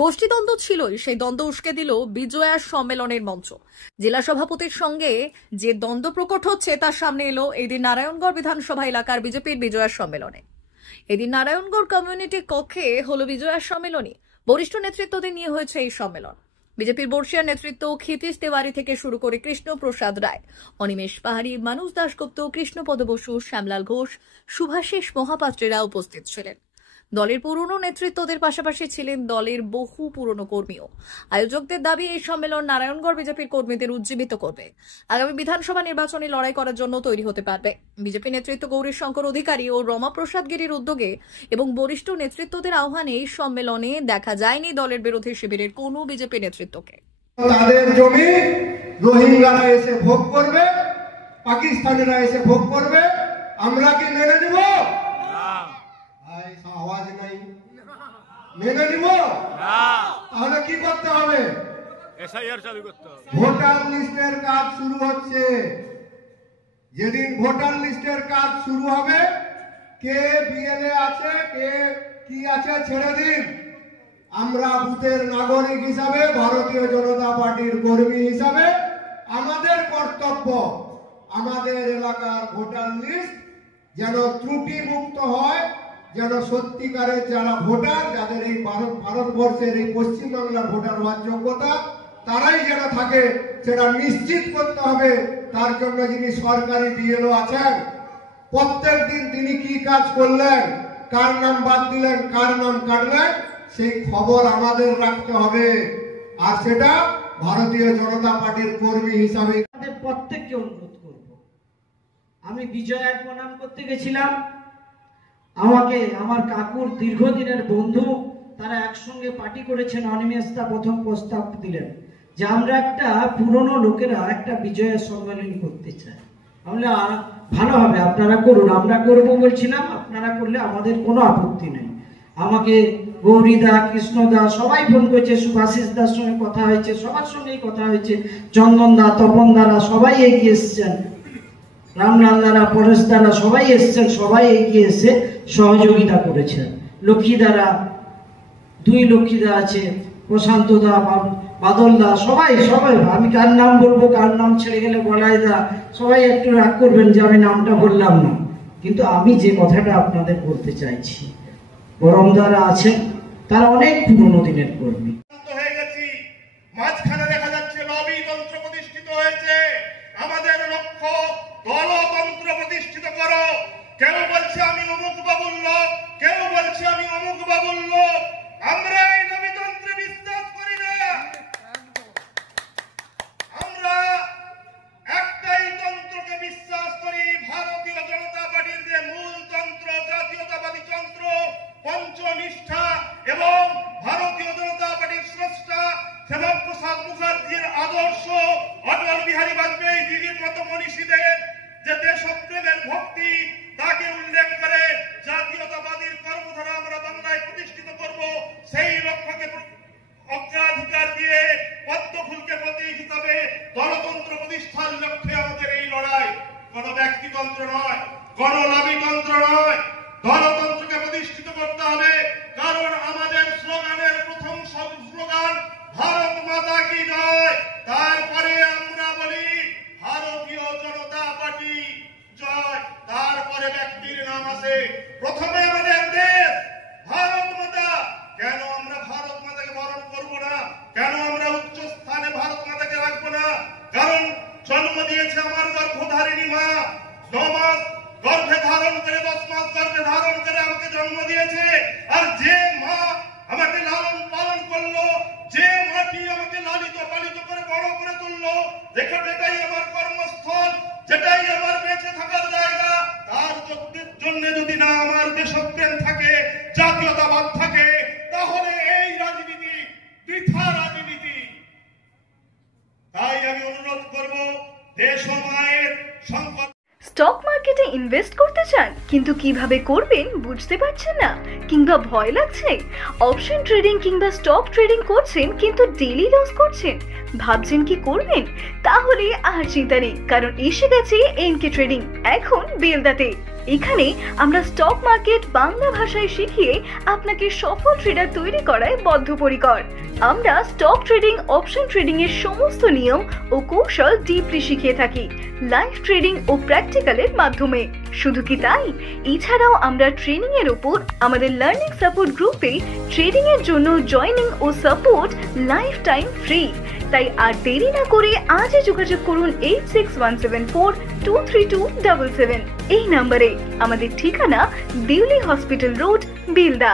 গোষ্ঠীদ্বন্দ্ব ছিলই, সেই দ্বন্দ্ব উস্কে দিল বিজয়া সম্মেলনের মঞ্চ। জেলা সভাপতির সঙ্গে যে দ্বন্দ্ব প্রকট হচ্ছে তার সামনে এলো এদিন নারায়ণগড় বিধানসভা এলাকার বিজেপির বিজয়া সম্মেলনে। এদিন নারায়ণগড় কমিউনিটি কক্ষে হলো বিজয়া সম্মেলনী। বরিষ্ঠ নেতৃত্বদের নিয়ে হয়েছে এই সম্মেলন। বিজেপির বর্ষিয়ার নেতৃত্ব ক্ষিতীশ তেওয়ারি থেকে শুরু করে কৃষ্ণ প্রসাদ রায়, অনিমেষ পাহাড়ি, মানুষ দাশগুপ্ত, কৃষ্ণপদ বসু, শ্যামলাল ঘোষ, শুভাশিস মহাপাত্রেরা উপস্থিত ছিলেন। দলের পুরনো নেতৃত্বদের পাশাপাশি ছিলেন দলের বহু পুরনো কর্মীও। আয়োজকদের দাবি, এই সম্মেলন নারায়ণগড় বিজেপির কর্মীদের উজ্জীবিত করবে, আগামী বিধানসভা নির্বাচনে লড়াই করার জন্য তৈরি হতে পারবে। বিজেপি নেতৃত্ব গৌরীশঙ্কর অধিকারী ও রমাপ্রসাদ গিরির উদ্যোগে এবং বরিষ্ঠ নেতৃত্বদের আহ্বানে এই সম্মেলনে দেখা যায়নি দলের বিরোধী শিবিরের কোনো বিজেপি নেতৃত্বকে। তাদের জমি রোহিঙ্গারা এসে ভোগ করবে, পাকিস্তানিরা এসে ভোগ করবে, আমরা কি মেনে নিব? আওয়াজ নাই, মেনে নিব না। তাহলে কি করতে হবে? এসআইআর চালু করতে হবে। ভোটার লিস্টের কাজ শুরু হচ্ছে। যেদিন ভোটার লিস্টের কাজ শুরু হবে, কে বিএলএ আছে, কে কি আছে ছেড়ে দিন। আমরা বুথের নাগরিক হিসাবে, ভারতীয় জনতা পার্টির কর্মী হিসাবে আমাদের কর্তব্য আমাদের এলাকার ভোটার লিস্ট যেন ত্রুটি মুক্ত হয়, যেন সত্যিকারের যারা ভোটার, যাদের এই ভারতবর্ষের এই পশ্চিমবাংলার ভোটার হওয়ার যোগ্যতা, তারাই যেন থাকে, সেটা নিশ্চিত করতে হবে। তার জন্য যিনি সরকারি বিএলও আছেন, প্রত্যেক দিন তিনি কি কাজ করলেন, কার নাম বাদ দিলেন, কার নাম কাটলেন, সেই খবর আমাদের রাখতে হবে। আর সেটা ভারতীয় জনতা পার্টির কর্মী হিসাবে প্রত্যেককে অনুরোধ করব। আমি বিজয়ার প্রণাম করতে গেছিলাম। আমাকে আমার কাকুর দীর্ঘদিনের বন্ধু, তারা একসঙ্গে পার্টি করেছেন, অনিমেষদা প্রথম প্রস্তাব দিলেন যে আমরা একটা পুরনো লোকেরা একটা বিজয়া সম্মেলনী করতে চাই। আমরা ভালো হবে, আপনারা করুন। আমরা করব বলছিলাম, আপনারা করলে আমাদের কোনো আপত্তি নেই। আমাকে গৌরীদা, কৃষ্ণদা সবাই ফোন করেছে, শুভাশিস দার সঙ্গে কথা হয়েছে, সবার সঙ্গেই কথা হয়েছে, চন্দন দা, তপন দারা সবাই এগিয়ে এসছেন, রামলাল দ্বারা, পরেশ দ্বারা সবাই এসছেন, সবাই এগিয়ে এসে সহযোগিতা করেছেন। লক্ষ্মী দ্বারা, দুই লক্ষ্মীদা আছে, প্রশান্ত দা, বাদল দা, সবাই আমি কার নাম বলবো, কার নাম ছেড়ে গেলে বলাই দা, সবাই একটু রাগ করবেন যে আমি নামটা বললাম না। কিন্তু আমি যে কথাটা আপনাদের বলতে চাইছি, গরম দ্বারা আছেন, তারা অনেক পুরনো দিনের কর্মী। মাঝখানে দেখা যাচ্ছে লবি তন্ত্র প্রতিষ্ঠিত হয়েছে। আমাদের লক্ষ্য দলতন্ত্র প্রতিষ্ঠিত করো। কেউ বলছে আমি অমুক বাবুর লোক, কেউ বলছে আমি অমুক বাবুর লোক। আমরা এই লবিতন্ত্রে বিশ্বাস করি না। আমরা একটাই তন্ত্রকে বিশ্বাস করি, ভারতীয় জনতা পার্টির যে মূল তন্ত্র, জাতীয়তাবাদী তন্ত্র, পঞ্চনিষ্ঠা এবং ভারতীয় জনতা পার্টির স্রষ্টা শ্যামাপ্রসাদ মুখার্জির আদর্শ, অটল বিহারী বাজপেয়ী জির মতো মনীষীদের যে দেশপ্রেমের ভক্তি, তাকে উল্লেখ করে জাতীয়তাবাদীর কর্মধারা আমরা বাংলায় প্রতিষ্ঠিত করব। সেই লক্ষ্যকে অগ্রাধিকার দিয়ে পদ্মফুলকে প্রতীক হিসাবে গণতন্ত্র প্রতিষ্ঠার লক্ষ্যে আমাদের এই লড়াই। কোন ব্যক্তিতন্ত্র নয়, কোন লবিতন্ত্র নয়, গণতন্ত্রকে প্রতিষ্ঠিত করতে হবে। কারণ আমাদের স্লোগানের প্রথম স্লোগান ভারত মাতা কি জয়, তারপরে আমরা বলি ভারতীয় জনতা পার্টি জয়, তারপরে ব্যক্তির নাম আছে। প্রথমে আমাদের দেশ ভারত মাতা। কেন আমরা ভারত মাতাকে বরণ করব না? কেন আমরা উচ্চ স্থানে ভারত মাতাকে রাখবো না? কারণ জন্ম দিয়েছে আমার গর্ভধারিণী মা, 9 মাস গর্ভে ধারণ করে, 10 মাস গর্ভে ধারণ করে আমাকে জন্ম দিয়েছে। আর যে মা আমাকে লালন পালন করলো, যে মাটি আমাকে লালিত পালিত করে বড় করে তুললো, যেটাই আমার কর্মস্থল, যেটাই আমার বেঁচে থাকার জায়গা, তার জন্য যদি না আমার দেশপ্রেম থাকে, জাতীয়তাবাদ থাকে, তাহলে এই রাজনীতি বৃথা রাজনীতি। তাই আমি অনুরোধ করব, দেশ ও মায়ের সংকট। স্টক মার্কেটে ইনভেস্ট করতে চান কিন্তু কিভাবে করবেন বুঝতে পারছেন না, কিংবা ভয় লাগছে? অপশন ট্রেডিং কিংবা স্টক ট্রেডিং করছেন কিন্তু ডেইলি লস করছেন, ভাবছেন কি করবেন? তাহলে আর চিন্তা নেই, কারণ এসে গেছে এনকে ট্রেডিং, এখন বেলদাতে। এখানে আমরা স্টক মার্কেট বাংলা ভাষায় শিখিয়ে আপনাকে সফল ট্রেডার তৈরি করায় বদ্ধপরিকর। আমরা স্টক ট্রেডিং, অপশন ট্রেডিং এর সমস্ত নিয়ম ও কৌশল ডিপলি শিখিয়ে থাকি লাইভ ট্রেডিং ও প্র্যাকটিক্যালের মাধ্যমে। শুধু কি তাই, এছাড়াও আমরা ট্রেনিং এর উপর আমাদের লার্নিং সাপোর্ট গ্রুপে ট্রেডিং এর জন্য জয়েনিং ও সাপোর্ট লাইফ টাইম ফ্রি। তাই আর দেরি না করে আজই যোগাযোগ করুন 8617423277 এই নম্বরে। আমাদের ঠিকানা দিল্লি হসপিটাল রোড, বেলদা।